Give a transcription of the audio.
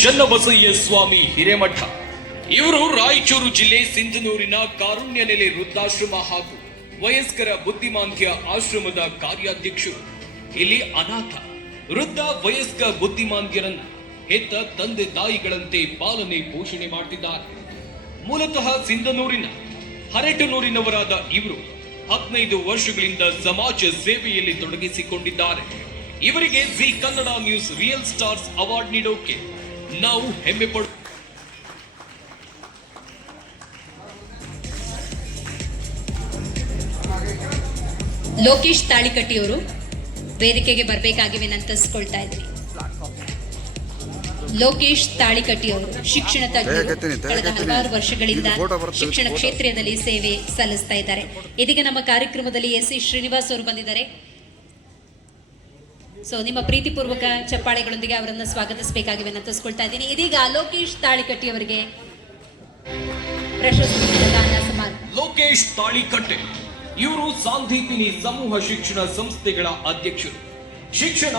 ಚನ್ನಬಸಯ್ಯ ಸ್ವಾಮಿ ಹಿರೇಮಠ. ಇವರು ರಾಯಚೂರು ಜಿಲ್ಲೆ ಸಿಂಧನೂರಿನ ಕಾರುಣ್ಯ ನೆಲೆ ವೃದ್ಧಾಶ್ರಮ ಹಾಗೂ ವಯಸ್ಕರ ಬುದ್ಧಿಮಾಂದ್ಯ ಆಶ್ರಮದ ಕಾರ್ಯಾಧ್ಯಕ್ಷರು. ಇಲ್ಲಿ ಅನಾಥ, ವೃದ್ಧ, ವಯಸ್ಕ ಬುದ್ಧಿಮಾಂದ್ಯರನ್ನ ಹೆತ್ತ ತಂದೆ ತಾಯಿಗಳಂತೆ ಪಾಲನೆ ಪೋಷಣೆ ಮಾಡುತ್ತಿದ್ದಾರೆ ಮೂಲತಃ ಸಿಂಧನೂರಿನ ಹರಟನೂರಿನವರಾದ ಇವರು ಹದಿನೈದು ವರ್ಷಗಳಿಂದ ಸಮಾಜ ಸೇವೆಯಲ್ಲಿ ತೊಡಗಿಸಿಕೊಂಡಿದ್ದಾರೆ. ಇವರಿಗೆ Zee Kannada news real stars award ನೀಡೋಕೆ ನಾವು ಹೆಮ್ಮೆ ಲೋಕೇಶ್ ಲೋಕೇಶ್ ತಾಳಿಕಟ್ಟಿಯವರು ವೇದಿಕೆಗೆ ಬರಬೇಕಾಗಿ ವಿನಂತಿಸ್ಕೊಳ್ತಾ ಇದ್ರಿ ಲೋಕೇಶ್ ತಾಳಿಕಟ್ಟಿಯವರು ಶಿಕ್ಷಣ ತಜ್ಞರು ಕಳೆದ. ಹಲವಾರು ವರ್ಷಗಳಿಂದ ಶಿಕ್ಷಣ ಕ್ಷೇತ್ರದಲ್ಲಿ ಸೇವೆ ಸಲ್ಲಿಸ್ತಾ ಇದ್ದಾರೆ. ಇದೀಗ ನಮ್ಮ ಕಾರ್ಯಕ್ರಮದಲ್ಲಿ ಎಸ್ ಸಿ ಶ್ರೀನಿವಾಸ್ ಅವರು ಬಂದಿದ್ದಾರೆ. ಸೊ ನಿಮ್ಮ ಪ್ರೀತಿಪೂರ್ವಕ ಚಪ್ಪಾಳೆಗಳೊಂದಿಗೆ ಅವರನ್ನು ಸ್ವಾಗತಿಸಬೇಕಾಗಿ ತೋರಿಸ್ಕೊಳ್ತಾ ಇದ್ದೀನಿ. ಇದೀಗ ಲೋಕೇಶ್ ತಾಳಿಕಟ್ಟಿ ಅವರಿಗೆ ಪ್ರಶಸ್ತಿ ಲೋಕೇಶ್ ತಾಳಿಕಟ್ಟೆ, ಇವರು ಸಾಂದೀಪಿನಿ ಸಮೂಹ ಶಿಕ್ಷಣ ಸಂಸ್ಥೆಗಳ ಅಧ್ಯಕ್ಷರು. ಶಿಕ್ಷಣ